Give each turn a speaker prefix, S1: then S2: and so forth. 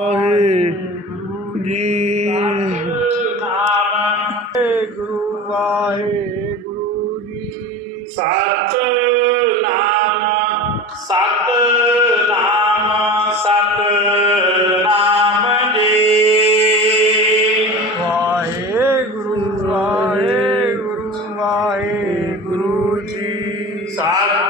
S1: ਵਾਹਿਗੁਰੂ ਜੀ।
S2: ਨਾਮ
S1: ਗੁਰੂ ਵਾਹਿਗੁਰੂ ਜੀ।
S2: ਸਤ ਨਾਮ ਸਤ ਨਾਮ ਸਤ ਨਾਮ ਜੀ।
S1: ਵਾਹਿਗੁਰੂ ਵਾਹਿਗੁਰੂ ਵਾਹਿਗੁਰੂ ਜੀ।
S2: ਸਤ